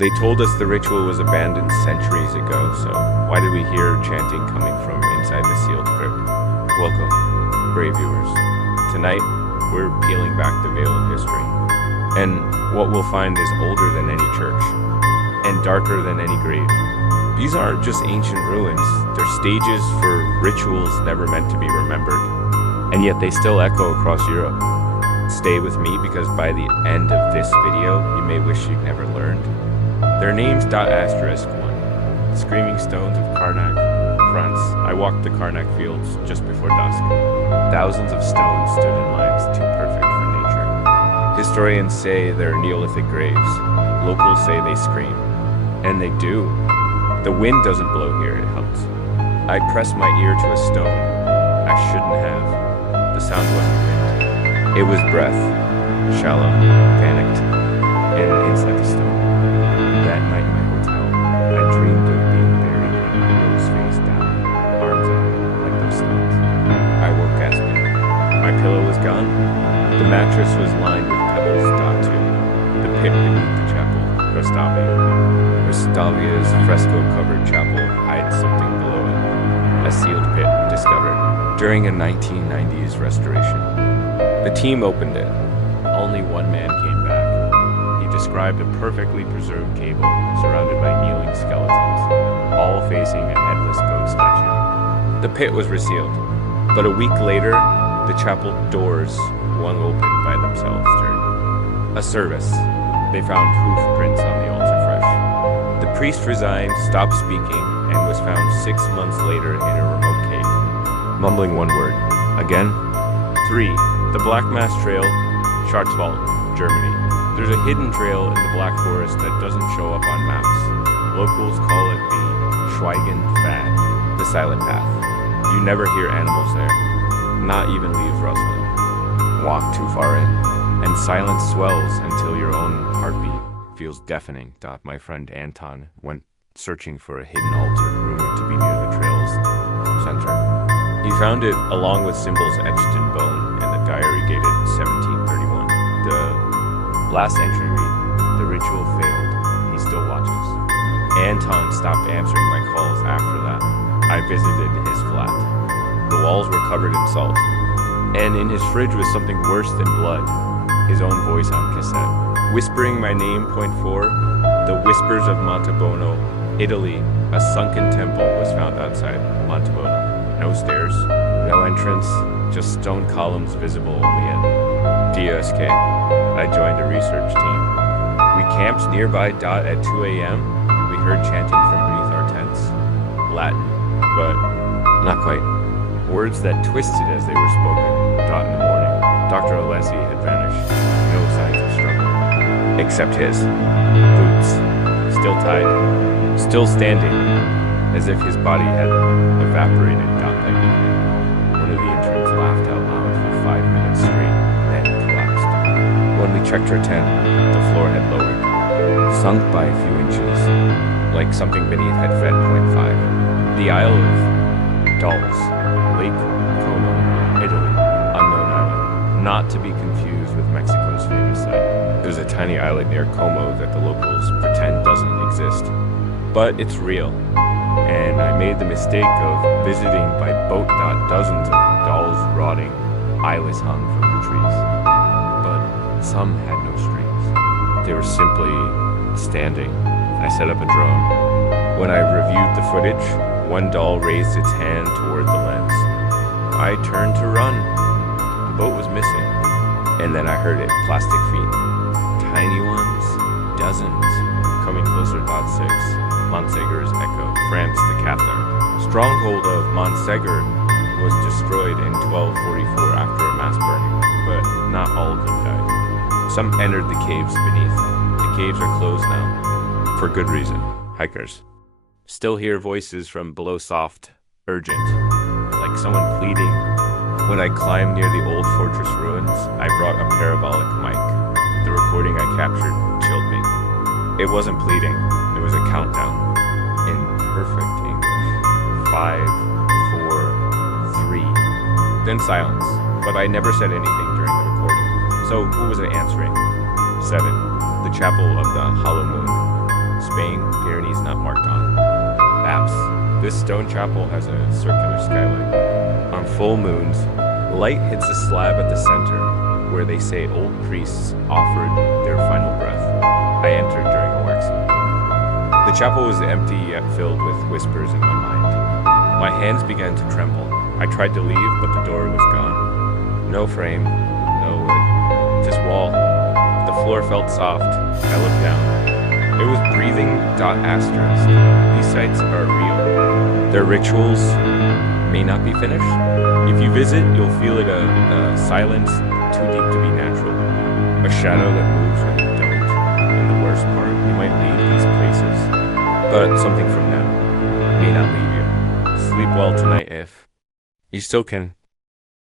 They told us the ritual was abandoned centuries ago, so why did we hear chanting coming from inside the sealed crypt? Welcome, brave viewers. Tonight, we're peeling back the veil of history. And what we'll find is older than any church, and darker than any grave. These aren't just ancient ruins, they're stages for rituals never meant to be remembered. And yet they still echo across Europe. Stay with me because by the end of this video, you may wish you'd never learned. Their names *1. Screaming Stones of Carnac, France. I walked the Carnac fields just before dusk. Thousands of stones stood in lines too perfect for nature. Historians say they're Neolithic graves. Locals say they scream. And they do. The wind doesn't blow here, it helps. I pressed my ear to a stone. I shouldn't have. The sound wasn't wind. It was breath. Shallow, panicked, and inside the stone. That night in my hotel, I dreamed of being buried in a rose face down, arms out, like those stones. I woke gasping. My pillow was gone. The mattress was lined with pebbles. The pit beneath the chapel, Hrastovlje. Hrastovlje's fresco-covered chapel hides something below it. A sealed pit discovered during a 1990s restoration. The team opened it. Only one man came back. He described a perfectly preserved cable surrounded by kneeling skeletons, all facing a headless goat statue. The pit was resealed, but a week later, the chapel doors swung open by themselves during a service. They found hoof prints on the altar fresh. The priest resigned, stopped speaking, and was found 6 months later in a remote cave, mumbling one word. Again? 3. The Black Mass Trail, Hrastovlje, Germany. There's a hidden trail in the Black Forest that doesn't show up on maps. Locals call it the Schweigen Pfad, the silent path. You never hear animals there, not even leaves rustling. Walk too far in, and silence swells until your own heartbeat feels deafening. My friend Anton went searching for a hidden altar rumored to be near the trail's center. He found it along with symbols etched in bone and the diary dated 1731. The last entry read, "The ritual failed. He still watches." Anton stopped answering my calls after that. I visited his flat. The walls were covered in salt, and in his fridge was something worse than blood. His own voice on cassette. Whispering my name, point 4, the Whispers of Montebono, Italy. A sunken temple was found outside Montebono. No stairs, no entrance, just stone columns visible only at DSK. I joined a research team. We camped nearby. At 2 a.m. We heard chanting from beneath our tents. Latin, but not quite. Words that twisted as they were spoken. In the morning, Dr. Alessi had vanished. No signs of struggle. Except his boots. Still tied. Still standing. As if his body had evaporated. One of the interns laughed out loud for 5 minutes straight, then collapsed. When we checked her tent, the floor had lowered, sunk by a few inches, like something beneath had fed .5. The Isle of Dolls, Lake Como, Italy, unknown island, not to be confused with Mexico's famous site. There's a tiny island near Como that the locals pretend doesn't exist, but it's real. And I made the mistake of visiting by boat. Dozens of dolls rotting, eyeless hung from the trees. But some had no strings. They were simply standing. I set up a drone. When I reviewed the footage, one doll raised its hand toward the lens. I turned to run. The boat was missing. And then I heard it, plastic feet. Tiny ones, dozens, coming closer. 6. Montseger's Echo, France the Cathar. Stronghold of Montseger was destroyed in 1244 after a mass burning, but not all of them died. Some entered the caves beneath. The caves are closed now, for good reason. Hikers still hear voices from below, soft, urgent, like someone pleading. When I climbed near the old fortress ruins, I brought a parabolic mic. The recording I captured chilled me. It wasn't pleading, it was a countdown. In perfect English. 5, 4, 3. Then silence, but I never said anything during the recording. So who was it answering? 7. The Chapel of the Hollow Moon. marked on maps. This stone chapel has a circular skylight. On full moons, light hits a slab at the center, where they say old priests offered their final breath. I entered during a waxing. The chapel was empty yet filled with whispers in my mind. My hands began to tremble. I tried to leave, but the door was gone. No frame, no wood, just wall. The floor felt soft. I looked down. It was breathing. Asterisk. These sites are real. Their rituals may not be finished. If you visit, you'll feel it a silence too deep to be natural. A shadow that moves when you don't. And the worst part, you might leave these places, but something from them may not leave you. Sleep well tonight if you still can.